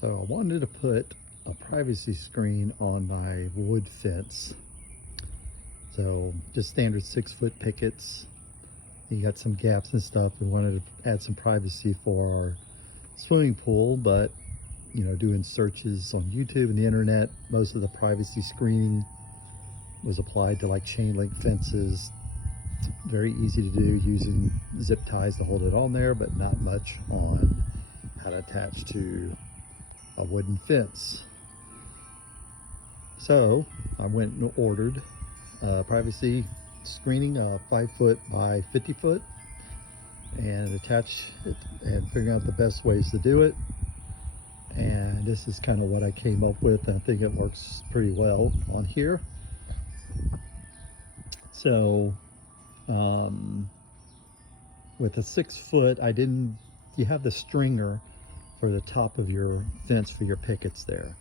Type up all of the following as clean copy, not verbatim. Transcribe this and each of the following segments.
So I wanted to put a privacy screen on my wood fence. So just standard 6-foot pickets. You got some gaps and stuff. We wanted to add some privacy for our swimming pool, but doing searches on YouTube and the internet, most of the privacy screening was applied to like chain link fences. It's very easy to do using zip ties to hold it on there, but not much on how to attach to a wooden fence. So I went and ordered privacy screening, 5-foot by 50-foot, and attach it and figure out the best ways to do it. And this is kind of what I came up with. I think it works pretty well on here. So with a 6-foot, you have the stringer for the top of your fence for your pickets there.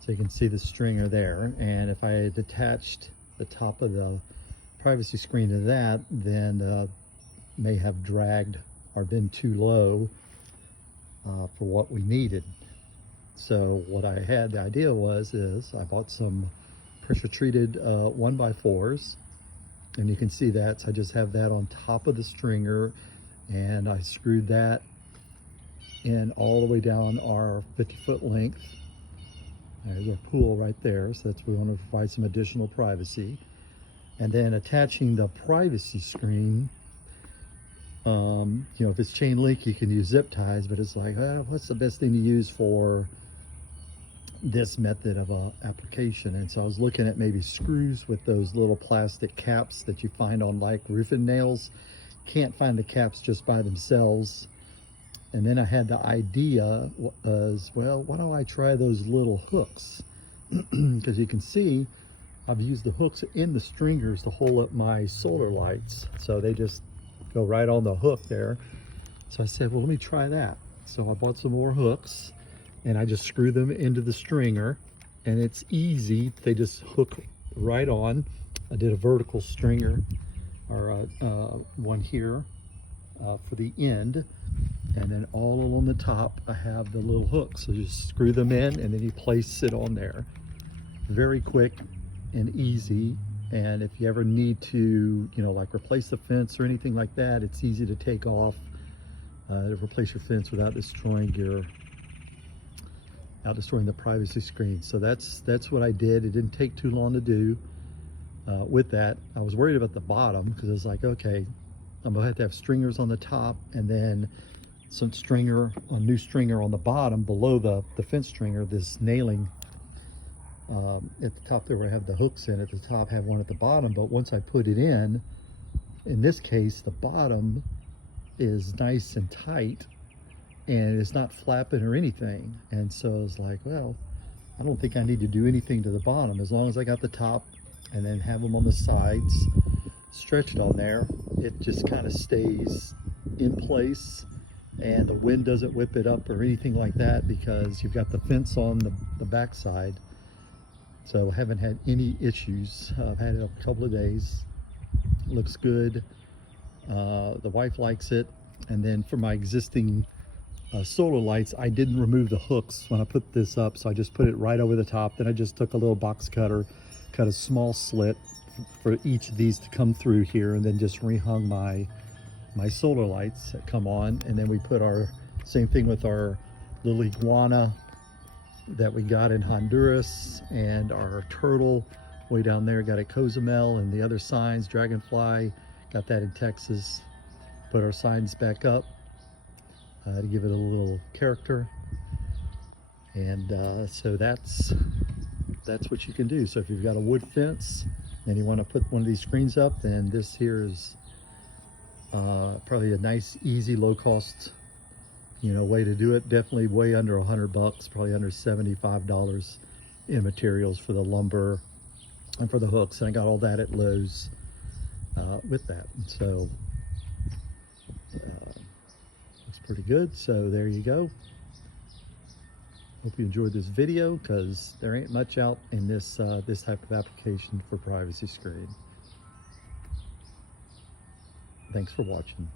So you can see the stringer there. And if I had attached the top of the privacy screen to that, then may have dragged or been too low for what we needed. So what I had, the idea is I bought some pressure treated 1x4s, and you can see that. So I just have that on top of the stringer, and I screwed that in all the way down our 50-foot length. There's our pool right there, so we want to provide some additional privacy. And then attaching the privacy screen, if it's chain link, you can use zip ties, but it's like, what's the best thing to use for this method of application? And so I was looking at maybe screws with those little plastic caps that you find on like roofing nails. Can't find the caps just by themselves. And then I had the idea was, well, why don't I try those little hooks? Because you can see I've used the hooks in the stringers to hold up my solar lights. So they just go right on the hook there. So I said, well, let me try that. So I bought some more hooks and I just screw them into the stringer, and it's easy. They just hook right on. I did a vertical stringer, or one here for the end, and then all along the top I have the little hooks. So just screw them in and then you place it on there. Very quick and easy. And if you ever need to, like replace the fence or anything like that, it's easy to take off, to replace your fence without destroying the privacy screen. So that's what I did. It didn't take too long to do. With that, I was worried about the bottom because I was like, okay, I'm gonna have to have stringers on the top and then some new stringer on the bottom below the fence stringer. This nailing at the top there where I have the hooks in at the top, have one at the bottom. But once I put it in this case, the bottom is nice and tight and it's not flapping or anything. And so I was like, well, I don't think I need to do anything to the bottom as long as I got the top and then have them on the sides stretched on there. It just kind of stays in place and the wind doesn't whip it up or anything like that because you've got the fence on the back side. So I haven't had any issues. I've had it a couple of days. It looks good. The wife likes it. And then for my existing solar lights, I didn't remove the hooks when I put this up, so I just put it right over the top. Then I just took a little box cutter, cut a small slit for each of these to come through here, and then just rehung my solar lights that come on. And then we put our same thing with our little iguana that we got in Honduras, and our turtle way down there, got at Cozumel, and the other signs, dragonfly, got that in Texas. Put our signs back up to give it a little character. And so that's what you can do. So if you've got a wood fence and you want to put one of these screens up, then this here is probably a nice, easy, low-cost way to do it. Definitely way under $100, probably under $75 in materials for the lumber and for the hooks. And I got all that at Lowe's with that. So looks pretty good. So there you go. Hope you enjoyed this video, because there ain't much out in this type of application for privacy screen. Thanks for watching.